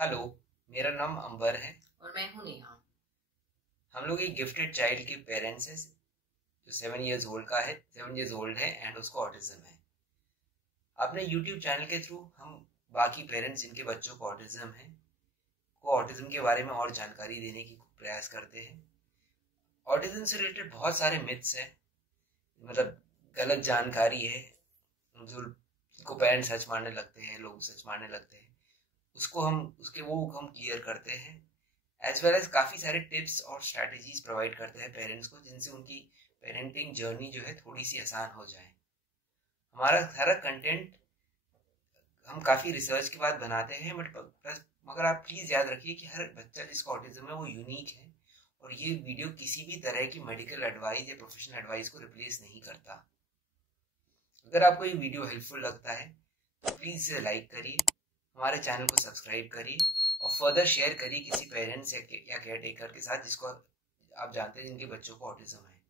Hello, मेरा नाम अंबर है। और मैं हूं नेहा। हम लोग एक गिफ्टेड चाइल्ड के पेरेंट्स हैं जो 7 इयर्स ओल्ड है एंड उसको ऑटिज्म है। अपने यूट्यूब चैनल के थ्रू हम बाकी पेरेंट्स जिनके बच्चों को ऑटिज्म है को ऑटिज्म के बारे में और जानकारी देने की प्रयास करते हैं। ऑटिज्म से रिलेटेड बहुत सारे मिथ्स हैं, मतलब गलत जानकारी है जो को पेरेंट्स सच मानने लगते हैं, लोग सच मानने लगते हैं। उसको हम उसके वो हम क्लियर करते हैं, एज वेल एज काफ़ी सारे टिप्स और स्ट्रैटेजीज प्रोवाइड करते हैं पेरेंट्स को, जिनसे उनकी पेरेंटिंग जर्नी जो है थोड़ी सी आसान हो जाए। हमारा सारा कंटेंट हम काफ़ी रिसर्च के बाद बनाते हैं, बट मगर आप प्लीज़ याद रखिए कि हर बच्चा जिसका ऑटिज्म है वो यूनिक है, और ये वीडियो किसी भी तरह की मेडिकल एडवाइस या प्रोफेशनल एडवाइस को रिप्लेस नहीं करता। अगर आपको ये वीडियो हेल्पफुल लगता है तो प्लीज़ इसे लाइक करिए, हमारे चैनल को सब्सक्राइब करिए और फर्दर शेयर करिए किसी पेरेंट्स या केयर टेकर के साथ जिसको आप जानते हैं जिनके बच्चों को ऑटिज्म है।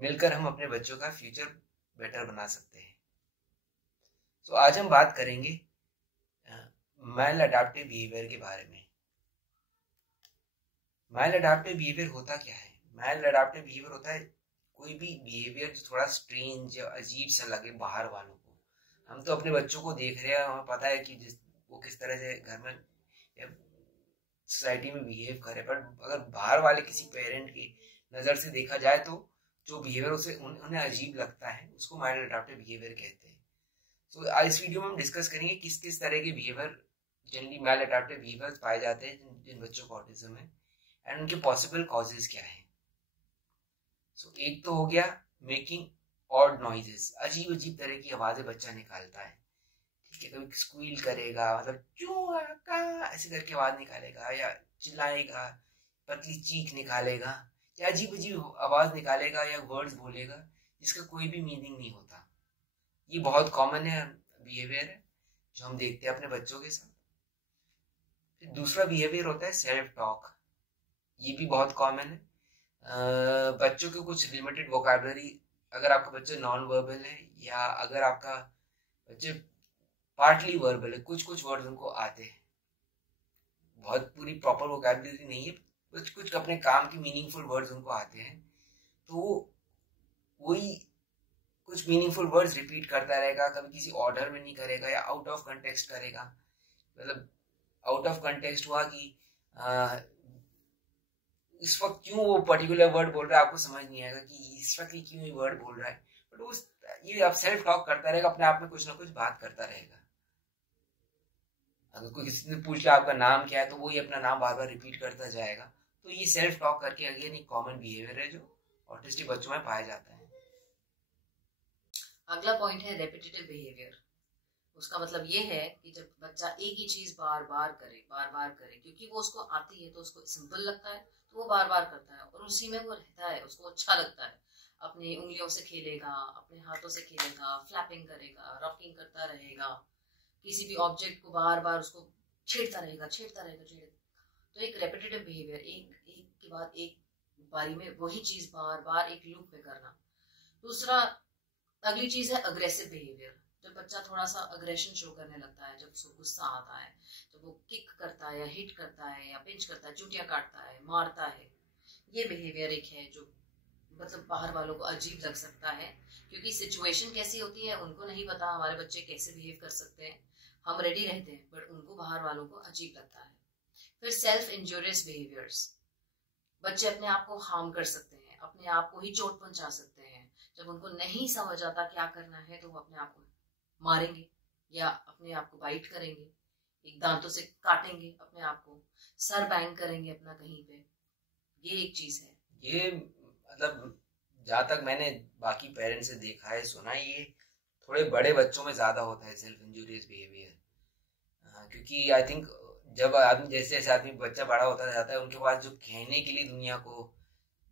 मिलकर हम अपने बच्चों का फ्यूचर बेटर बना सकते हैं। तो आज हम बात करेंगे मैल अडाप्टिव बिहेवियर के बारे में। मैल अडाप्टिव बिहेवियर होता क्या है? मैल अडाप्टिव बिहेवियर होता है कोई भी बिहेवियर जो थोड़ा स्ट्रेंज या अजीब सा लगे बाहर वालों को। हम तो अपने बच्चों को देख रहे हैं, हमें पता है कि वो किस तरह से घर में या सोसाइटी में बिहेव करे, पर अगर बाहर वाले किसी पेरेंट की नज़र से देखा जाए तो जो बिहेवियर उसे उन्हें अजीब लगता है उसको मैल अडाप्टिव बिहेवियर कहते हैं। तो इस वीडियो में हम डिस्कस करेंगे किस किस तरह के बिहेवियर जनरली मैल अडाप्टिव बिहेवियर पाए जाते हैं जिन बच्चों को ऑटिज्म है, एंड उनके पॉसिबल कॉजेज क्या है। एक तो हो गया मेकिंग ऑड नॉइजेस, अजीब अजीब तरह की आवाजें बच्चा निकालता है। ठीक है, कभी स्क्वील करेगा, मतलब चूहा का ऐसे करके आवाज निकालेगा, या चिल्लाएगा, पतली चीख निकालेगा, या अजीब अजीब आवाज निकालेगा या वर्ड्स बोलेगा जिसका कोई भी मीनिंग नहीं होता। ये बहुत कॉमन है बिहेवियर है जो हम देखते हैं अपने बच्चों के साथ। फिर दूसरा बिहेवियर होता है सेल्फ टॉक। ये भी बहुत कॉमन है। बच्चों के कुछ लिमिटेड वोकैबुलरी, अगर आपका बच्चा नॉन वर्बल है या अगर आपका बच्चे पार्टली वर्बल है, कुछ कुछ वर्ड्स उनको आते हैं, बहुत पूरी प्रॉपर वोकैबुलरी नहीं है, कुछ कुछ अपने काम की मीनिंगफुल वर्ड्स उनको आते हैं, तो वही कुछ मीनिंगफुल वर्ड्स रिपीट करता रहेगा, कभी किसी ऑर्डर में नहीं करेगा या आउट ऑफ कंटेक्स्ट करेगा। मतलब आउट ऑफ कंटेक्स्ट हुआ कि इस वक्त क्यों वो पर्टिकुलर वर्ड बोल रहा है, आपको समझ नहीं आएगा कि इस वक्त क्यों ये वर्ड बोल रहा है, बट वो ये अब सेल्फ टॉक करता रहेगा, अपने आप में कुछ ना कुछ बात करता रहेगा। अगर कोई किसी ने पूछ लिया आपका नाम क्या है तो वो ही अपना नाम बार बार रिपीट करता जाएगा। तो ये सेल्फ टॉक करके अगेन एक कॉमन बिहेवियर है जो ऑटिस्टिक बच्चों में पाया जाता है। अगला पॉइंट है रेपिटेटिव बिहेवियर। उसका मतलब ये है कि जब बच्चा एक ही चीज बार बार करे, क्योंकि वो उसको आती है तो उसको सिंपल लगता है तो वो बार बार करता है और उसी में वो रहता है, उसको अच्छा लगता है। अपनी उंगलियों से खेलेगा, अपने हाथों से खेलेगा, फ्लैपिंग करेगा, रॉकिंग करता रहेगा, किसी भी ऑब्जेक्ट को बार बार उसको छेड़ता रहेगा। तो एक रेपिटेटिव बिहेवियर, एक एक के बाद एक बारी में वही चीज बार बार एक लूप में करना। दूसरा, अगली चीज है अग्रेसिव बिहेवियर। जब बच्चा थोड़ा सा अग्रेशन शो करने लगता है, जब उसको गुस्सा आता है, जब वो किक करता है या हिट करता है या पिंच करता है, चुटियां काटता है, मारता है, ये बिहेवियर एक है जो मतलब बाहर वालों को अजीब लग सकता है, क्योंकि सिचुएशन कैसी होती है उनको नहीं पता हमारे बच्चे कैसे बिहेव कर सकते हैं। हम रेडी रहते हैं बट उनको बाहर वालों को अजीब लगता है। फिर सेल्फ इंजूरियस बिहेवियर्स, बच्चे अपने आप को हार्म कर सकते हैं, अपने आप को ही चोट पहुंचा सकते हैं। जब उनको नहीं समझ आता क्या करना है तो वो अपने आप को मारेंगे या अपने आप को बाइट करेंगे, एक दांतों से काटेंगे अपने आप को, सर बैंग करेंगे अपना कहीं पे। ये एक चीज है। ये मतलब जहाँ तक मैंने बाकी पेरेंट्स से देखा है, सुना है, ये थोड़े बड़े बच्चों में ज्यादा होता है सेल्फ इंजूरियस बिहेवियर। क्योंकि आई थिंक जब आदमी जैसे जैसे आदमी बच्चा बड़ा होता जाता है उनके पास जो कहने के लिए दुनिया को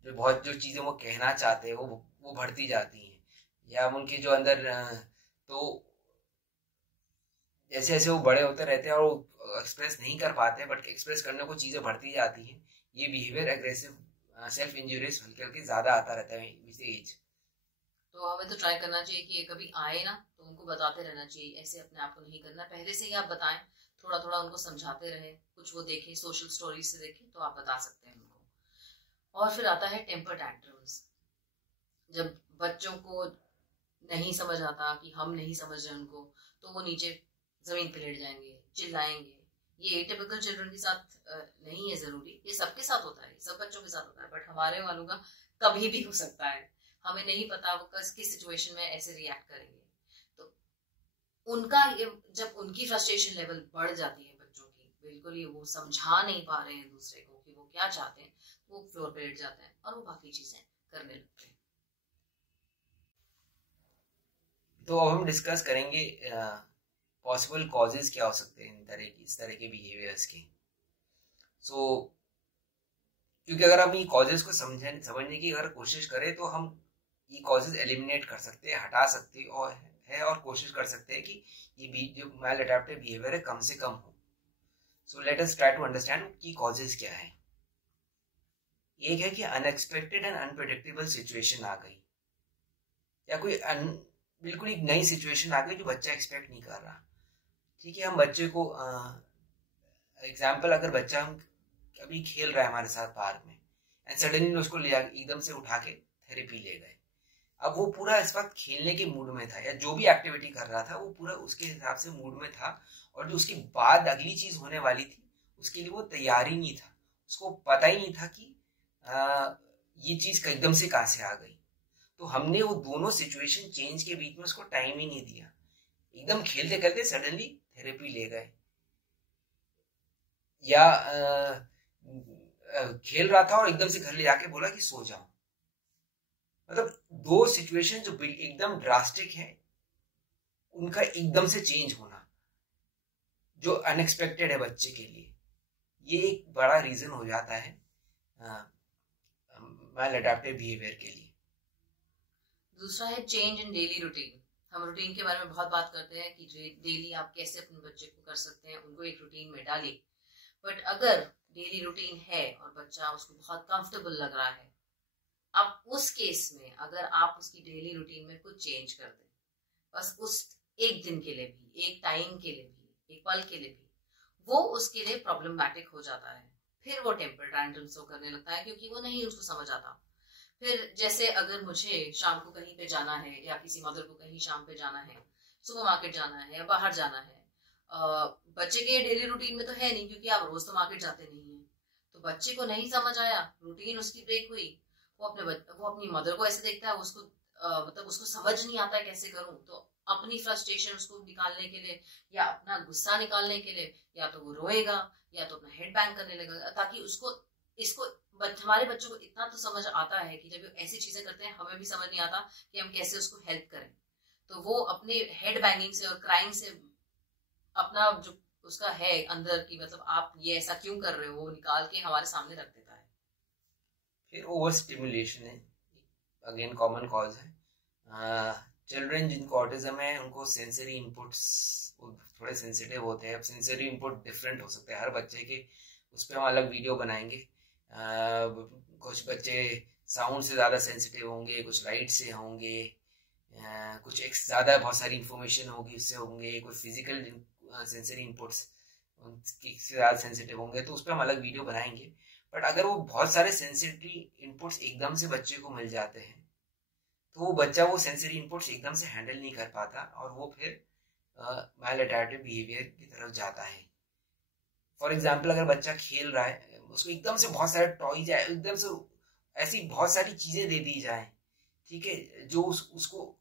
जो चीजें वो कहना चाहते हैं वो बढ़ती जाती हैं, या उनके जो अंदर तो जैसे जैसे वो बड़े होते रहते हैं और वो एक्सप्रेस नहीं कर पाते, बट एक्सप्रेस करने को चीजें बढ़ती जाती हैं। ये बिहेवियर एग्रेसिव सेल्फ इंजूरियस हल्के हल्के ज्यादा आता रहता है विद एज। तो हमें तो ट्राई करना चाहिए कि ये कभी आए ना तो उनको बताते रहना चाहिए, ऐसे अपने आप को नहीं करना, पहले से ही आप बताएं, थोड़ा थोड़ा उनको समझाते रहे, कुछ वो देखें, सोशल स्टोरीज से देखें, तो आप बता सकते हैं उनको। और फिर आता है टेम्पर टैंट्रम्स। जब बच्चों को नहीं समझ आता कि हम नहीं समझ रहे उनको, तो वो नीचे जमीन पे लेट जाएंगे, चिल्लाएंगे। ये टिपिकल चिल्ड्रन के साथ नहीं है जरूरी, ये सबके साथ होता है, सब बच्चों के साथ होता है, बट हमारे वालों का कभी भी हो सकता है। हमें नहीं पता वो किस सिचुएशन में ऐसे रिएक्ट करेंगे। तो उनका ये, जब उनकी फ्रस्ट्रेशन लेवल बढ़ जाती है बच्चों की, बिल्कुल ही वो समझा नहीं पा रहे हैं दूसरे को कि वो क्या चाहते हैं, वो फ्लोर पे लेट जाते हैं और वो बाकी चीजें करने लगते हैं। तो अब हम डिस्कस करेंगे पॉसिबल कॉजेज क्या हो सकते हैं इस तरह के बिहेवियर्स के। सो क्योंकि अगर हम ये कॉजेज को समझने की अगर कोशिश करें तो हम ये कॉजेज एलिमिनेट कर सकते हैं, हटा सकते हैं और कोशिश कर सकते हैं कि ये जो मैल अडैप्टिव बिहेवियर है कम से कम हो। So let us try to understand की कॉजेज क्या है। एक है कि अनएक्सपेक्टेड एंड अनप्रेडिक्टेबल सिचुएशन आ गई, या कोई बिल्कुल एक नई सिचुएशन आ गई जो बच्चा एक्सपेक्ट नहीं कर रहा। ठीक है, हम बच्चे को एग्जाम्पल, अगर बच्चा हम अभी खेल रहा है हमारे साथ पार्क में एंड सडनली उसको ले एकदम से उठा के थेरेपी ले गए। अब वो पूरा इस वक्त खेलने के मूड में था, या जो भी एक्टिविटी कर रहा था वो पूरा उसके हिसाब से मूड में था, और जो उसके बाद अगली चीज होने वाली थी उसके लिए वो तैयारी नहीं था, उसको पता ही नहीं था कि ये चीज एकदम से कहाँ से आ गई। तो हमने वो दोनों सिचुएशन चेंज के बीच में उसको टाइम ही नहीं दिया, एकदम खेलते खेलते सडनली थेरेपी ले गए। या खेल रहा था और एकदम से घर ले जाके बोला कि सो जाओ। मतलब दो सिचुएशन जो एकदम ड्रास्टिक है, उनका एकदम से चेंज होना जो अनएक्सपेक्टेड है बच्चे के लिए, ये एक बड़ा रीजन हो जाता है मैल अडैप्टिव बिहेवियर के लिए। दूसरा है चेंज इन डेली रूटीन। हम रूटीन के बारे में बहुत बात करते हैं कि डेली आप कैसे अपने बच्चे को कर सकते हैं, उनको एक रूटीन में डालिए। बट अगर डेली रूटीन है और बच्चा उसको बहुत कंफर्टेबल लग रहा है, अब उस केस में अगर आप उसकी डेली रूटीन में कुछ चेंज कर दें, बस उस एक दिन के लिए भी, एक टाइम के लिए भी, एक पल के लिए भी, वो उसके लिए प्रॉब्लमैटिक हो जाता है। फिर वो टेम्पर टैंट्रम्स करने लगता है क्योंकि वो नहीं उसको समझ आता। फिर जैसे अगर मुझे शाम को कहीं पे जाना है, या किसी मदर को कहीं शाम पे जाना है, सुपरमार्केट जाना है या बाहर जाना है, बच्चे के डेली रूटीन में तो है नहीं क्योंकि आप रोज तो मार्केट जाते नहीं है। तो बच्चे को नहीं समझ आया, रूटीन उसकी ब्रेक हुई, वो अपनी मदर को ऐसे देखता है, उसको मतलब उसको समझ नहीं आता है कैसे करूं। तो अपनी फ्रस्ट्रेशन उसको निकालने के लिए या अपना गुस्सा निकालने के लिए या तो वो रोएगा या तो अपना हेड बैंग करने लगेगा, ताकि इसको हमारे बच्चों को इतना तो समझ आता है कि जब ऐसी चीजें करते हैं हमें भी समझ नहीं आता कि हम कैसे उसको हेल्प करें। तो वो अपने हेड बैंगिंग से और क्राइंग से अपना जो उसका है अंदर की, मतलब आप ये ऐसा क्यों कर रहे हो, वो निकाल के हमारे सामने रख देता है। फिर ओवर स्टिमुलेशन है, अगेन कॉमन कॉज है। चिल्ड्रन जिनको ऑटिज्म है उनको सेंसरी इनपुट्स थोड़े सेंसिटिव होते हैं। अब सेंसरी इनपुट डिफरेंट हो सकते हैं हर बच्चे के, उस पर हम अलग वीडियो बनाएंगे। कुछ बच्चे साउंड से ज़्यादा सेंसिटिव होंगे, कुछ लाइट से होंगे, कुछ ज़्यादा बहुत सारी इंफॉर्मेशन होगी उससे होंगे, कुछ फिजिकल सेंसरी इनपुट्स से ज़्यादा सेंसिटिव होंगे, तो उस पर हम अलग वीडियो बनाएंगे। बट अगर वो बहुत सारे सेंसरी इनपुट्स एकदम से बच्चे को मिल जाते हैं तो वो बच्चा वो सेंसरी इनपुट्स एकदम से हैंडल नहीं कर पाता और वो फिर मैल अडैप्टिव बिहेवियर की तरफ जाता है। फॉर एग्जाम्पल, अगर बच्चा खेल रहा है, उसको एकदम से बहुत सारे टॉयज एकदम से ऐसी बहुत सारी चीजें दे दी जाए, ठीक है, जो उसको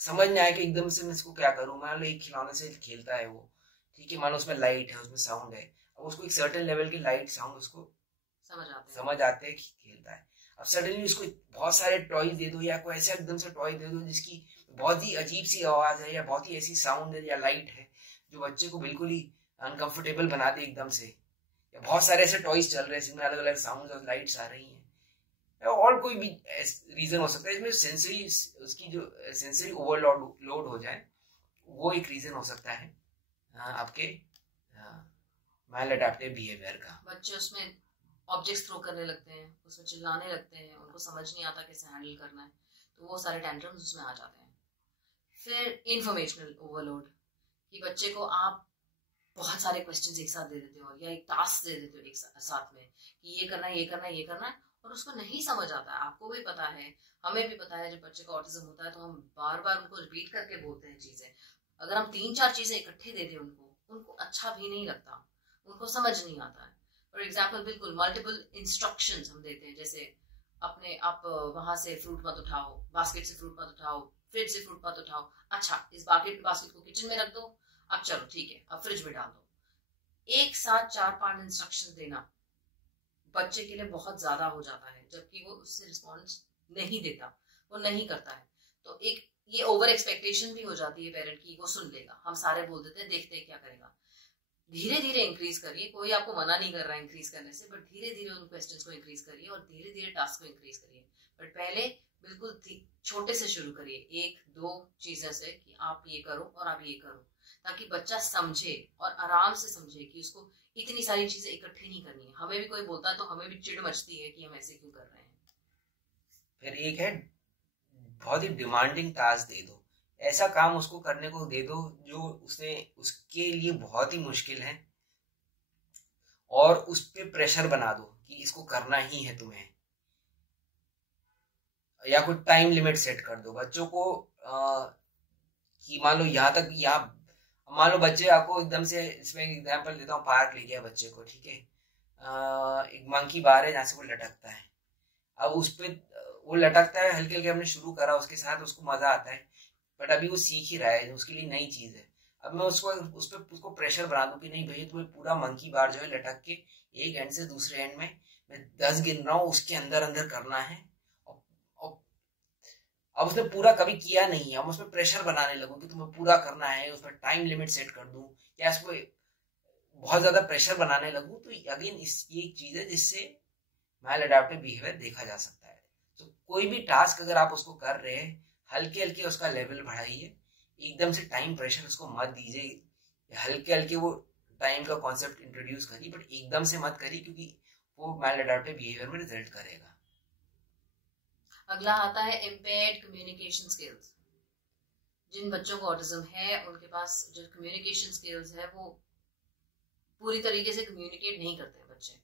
समझ नहीं आए कि एकदम से मैं इसको क्या करूं। मान लो एक खिलौने से खेलता है वो, ठीक है, मान लो उसमें लाइट है, उसमें साउंड है, अब उसको एक सर्टेन लेवल के लाइट साउंड उसको समझ आते हैं कि खेलता है। अब सडनली उसको बहुत सारे टॉय दे दो या कोई ऐसा एकदम से टॉय दे दो जिसकी बहुत ही अजीब सी आवाज है या बहुत ही ऐसी साउंड है या लाइट है जो बच्चे को बिल्कुल ही अनकंफर्टेबल बना दे एकदम से, या बहुत सारे ऐसे टॉयज चल रहे हैं जिसमें अलग अलग साउंड और लाइट्स आ रही हैं, और कोई भी रीजन हो सकता है। इसमें सेंसरी, उसकी जो सेंसरी ओवरलोड हो जाए, वो एक रीजन हो सकता है आपके मैल अडैप्टिव बिहेवियर का। बच्चे उसमें ऑब्जेक्ट्स थ्रो करने लगते हैं, उसमें चिल्लाने लगते हैं, उनको समझ नहीं आता कैसे हैंडल करना है, तो वो सारे टेंट्रम्स उसमें आ जाते हैं। फिर इंफॉर्मेशनल ओवरलोड, कि बच्चे को आप बहुत सारे क्वेश्चंस एक साथ दे देते हो या एक टास्क दे देते हो एक साथ में कि ये करना है ये करना है ये करना है, और उसको नहीं समझ आता है। आपको भी पता है, हमें भी पता है, जब बच्चे का ऑटिज्म होता है तो हम बार बार उनको रिपीट करके बोलते हैं चीजें। अगर हम 3-4 चीजें इकट्ठे दे दें उनको अच्छा भी नहीं लगता, उनको समझ नहीं आता है। फॉर एग्जाम्पल बिल्कुल मल्टीपल इंस्ट्रक्शंस हम देते हैं, जैसे आप वहां से फ्रूट मत उठाओ, बास्केट से फ्रूट मत उठाओ, फ्रिज से फ्रूट मत उठाओ, अच्छा इस बास्केट को किचन में रख दो, अब चलो ठीक है अब फ्रिज में डाल दो। एक साथ 4-5 इंस्ट्रक्शंस देना बच्चे के लिए बहुत ज्यादा हो जाता है, जबकि वो उससे रिस्पॉन्स नहीं देता, वो नहीं करता है। तो एक ये ओवर एक्सपेक्टेशन भी हो जाती है पेरेंट की, वो सुन लेगा, हम सारे बोल देते हैं, देखते हैं क्या करेगा। धीरे धीरे इंक्रीज करिए, कोई आपको मना नहीं कर रहा है इंक्रीज करने से, बट धीरे धीरे उन क्वेश्चंस को इंक्रीज करिए और धीरे धीरे टास्क को इंक्रीज करिए। बट पहले बिल्कुल छोटे से शुरू करिए, 1-2 चीजों से कि आप ये करो और आप ये करो, ताकि बच्चा समझे और आराम से समझे कि उसको इतनी सारी चीजें इकट्ठी नहीं करनी है। हमें भी कोई बोलता है तो हमें भी चिढ़ मचती है कि हम ऐसे क्यों कर रहे हैं। फिर एक है बहुत ही डिमांडिंग टास्क दे दो, ऐसा काम उसको करने को दे दो जो उसके लिए बहुत ही मुश्किल है, और उस पर प्रेशर बना दो कि इसको करना ही है तुम्हें, या कोई टाइम लिमिट सेट कर दो बच्चों को। कि मान लो यहाँ तक, मान लो बच्चे आपको एकदम से, इसमें एग्जांपल देता हूँ, पार्क ले गया बच्चे को, ठीक है, एक मंकी बार है जहाँ से वो लटकता है। अब उस पे वो लटकता है, हल्के हल्के हमने शुरू करा उसके साथ, उसको मजा आता है, बट अभी वो सीख ही रहा है, उसके लिए नई चीज है। अब मैं उसको प्रेशर बना दूं कि नहीं भैया तुम्हें पूरा मंकी बार जो है लटक के एक एंड से दूसरे एंड में मैं 10 गिन रहा हूँ, उसके अंदर अंदर करना है। अब उसने पूरा कभी किया नहीं है, अब उसमें प्रेशर बनाने लगूं कि तुम्हें पूरा करना है, उसमें टाइम लिमिट सेट कर दूं, या इसको बहुत ज्यादा प्रेशर बनाने लगूं, तो अगेन ये एक चीज है जिससे मैल अडैप्टिव बिहेवियर देखा जा सकता है। तो कोई भी टास्क अगर आप उसको कर रहे हैं, हल्के हल्के उसका लेवल बढ़ाइए, एकदम से टाइम प्रेशर उसको मत दीजिए, हल्के हल्के वो टाइम का कॉन्सेप्ट इंट्रोड्यूस करिए, बट एकदम से मत करिए, क्योंकि वो मैल अडैप्टिव बिहेवियर में रिजल्ट करेगा। अगला आता है इम्पेयर्ड कम्युनिकेशन स्किल्स। जिन बच्चों को ऑटिज्म है उनके पास जो कम्युनिकेशन स्किल्स है वो पूरी तरीके से कम्युनिकेट नहीं करते बच्चे।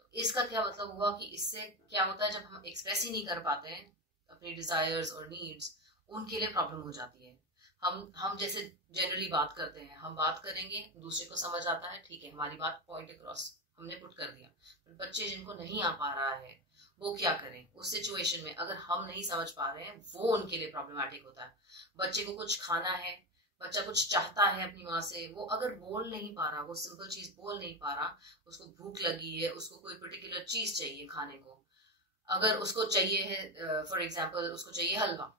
तो इसका क्या मतलब हुआ कि इससे क्या होता है, जब हम एक्सप्रेस ही नहीं कर पाते हैं अपनी डिजायर्स और नीड्स, उनके लिए प्रॉब्लम हो जाती है। हम जैसे जनरली बात करते हैं, हम बात करेंगे, दूसरे को समझ आता है, ठीक है हमारी बात पॉइंट अक्रॉस हमने पुट कर दिया। बच्चे जिनको नहीं आ पा रहा है वो क्या करें उस सिचुएशन में, अगर हम नहीं समझ पा रहे हैं, वो उनके लिए प्रॉब्लमैटिक होता है। बच्चे को कुछ खाना है, बच्चा कुछ चाहता है अपनी माँ से, वो अगर बोल नहीं पा रहा, वो सिंपल चीज बोल नहीं पा रहा, उसको भूख लगी है, उसको कोई पर्टिकुलर चीज चाहिए खाने को, अगर उसको चाहिए है फॉर एग्जाम्पल उसको चाहिए हलवा,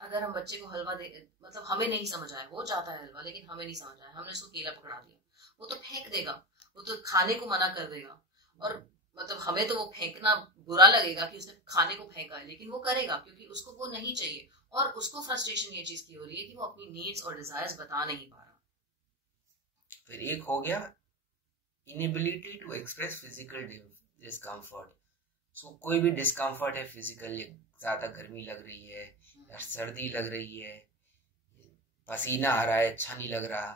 अगर हम बच्चे को हलवा दे, मतलब हमें नहीं समझ आया, वो चाहता है हलवा लेकिन हमें नहीं समझ आया, हमने उसको केला पकड़ा दिया, वो तो फेंक देगा, वो तो खाने को मना कर देगा। और मतलब हमें तो वो फेंकना बुरा लगेगा कि उसने खाने को फेंका है, लेकिन वो करेगा क्योंकि उसको वो नहीं चाहिए, और उसको फ्रस्ट्रेशन ये चीज की हो रही है कि वो अपनी नीड्स और डिजायर्स बता नहीं पा रहा। फिर एक हो गया inability to express physical discomfort. So कोई भी डिस्कम्फर्ट है फिजिकल, ज्यादा गर्मी लग रही है या सर्दी लग रही है, पसीना आ रहा है, अच्छा नहीं लग रहा,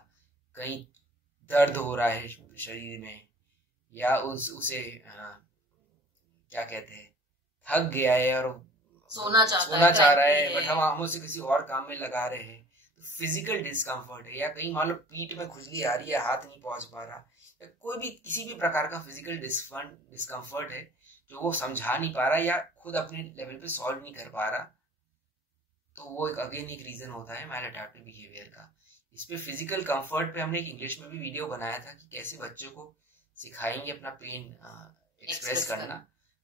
कहीं दर्द हो रहा है शरीर में, या उसे क्या कहते हैं, थक गया है और सोना चाह रहा है, बट हम उसे किसी और काम में लगा रहे हैं, तो फिजिकल डिस्कम्फर्ट है। या कहीं मान लो पीठ में खुजली आ रही है, हाथ नहीं पहुंच पा रहा, या कोई भी किसी भी प्रकार का फिजिकल डिस्कम्फर्ट है जो वो समझा नहीं पा रहा या खुद अपने लेवल पे सॉल्व नहीं कर पा रहा, तो वो अगेन एक रीजन होता है मैल अडैप्टिव बिहेवियर का। इस पे फिजिकल कंफर्ट पे हमने एक इंग्लिश में भी वीडियो बनाया था कि कैसे बच्चों को सिखाएंगे अपना पेन एक्सप्रेस करना,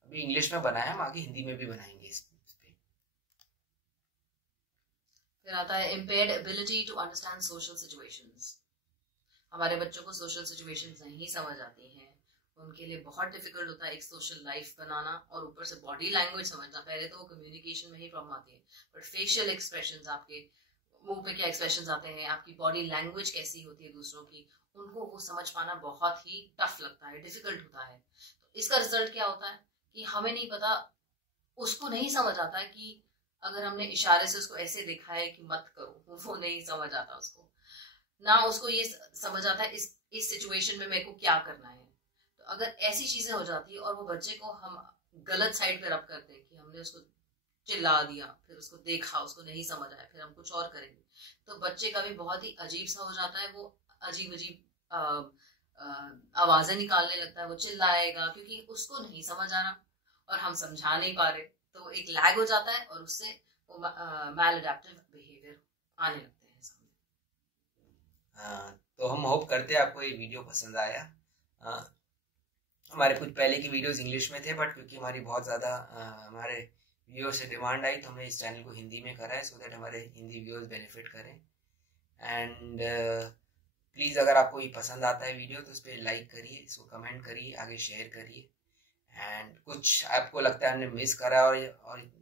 अभी इंग्लिश में बनाया, हम आगे हिंदी में भी बनाएंगे इस पे। फिर आता है impaired ability to understand social situations. हमारे बच्चों को सोशल सिचुएशंस नहीं समझ आती हैं, उनके लिए बहुत डिफिकल्ट होता है एक सोशल लाइफ बनाना, और ऊपर से बॉडी लैंग्वेज समझना। पहले तो वो कम्युनिकेशन में ही प्रॉब्लम आती है, बट फेशियल एक्सप्रेशंस, आपके मुंह पे क्या एक्सप्रेशंस आते हैं, आपकी बॉडी लैंग्वेज कैसी होती है दूसरों की, उनको वो समझ पाना बहुत ही टफ लगता है, डिफिकल्ट होता है। तो इसका रिजल्ट क्या होता है कि हमें नहीं पता, उसको नहीं समझ आता है कि अगर हमने इशारे से उसको ऐसे दिखाया कि मत करो, वो नहीं समझ आता उसको। ना उसको ये समझ आता है इस सिचुएशन में मेरे को क्या करना है। तो अगर ऐसी चीजें हो जाती है और वो बच्चे को हम गलत साइड पे रब करते हैं कि हमने उसको चिल्ला दिया, फिर उसको देखा, उसको नहीं समझ आया, फिर हम कुछ और करेंगे, तो बच्चे का भी बहुत ही अजीब सा हो जाता है। वो अजीब अजीब आवाजें निकालने लगता है, वो चिल्लाएगा क्योंकि उसको नहीं समझ आ रहा और हम समझा नहीं पा रहे। तो एक लैग हो जाता है और उससे वो मैल अडेप्टिव बिहेवियर आने लगते हैं सामने। तो हम होप करते हैं आपको ये वीडियो पसंद आया। हमारे कुछ पहले की वीडियोस इंग्लिश में थे, बट क्योंकि हमारी बहुत ज़्यादा हमारे व्यूअर्स से डिमांड आई तो हमने इस चैनल को हिंदी में करा है, सो दैट हमारे हिंदी व्यूअर्स बेनिफिट करें। एंड प्लीज़ अगर आपको ये पसंद आता है वीडियो तो उस पर लाइक करिए, इसको कमेंट करिए, आगे शेयर करिए। एंड कुछ आपको लगता है हमने मिस करा और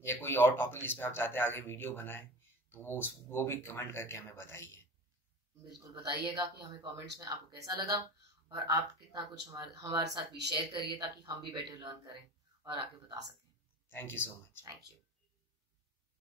या कोई और टॉपिक जिस पे आप चाहते हैं आगे वीडियो बनाए तो वो भी कमेंट करके हमें बताइए। बिल्कुल बताइएगा कि हमें कमेंट्स में आपको कैसा लगा और आप कितना कुछ हमारे साथ भी शेयर करिए ताकि हम भी बेटर लर्न करें और आगे बता सकें। Thank you so much. Thank you.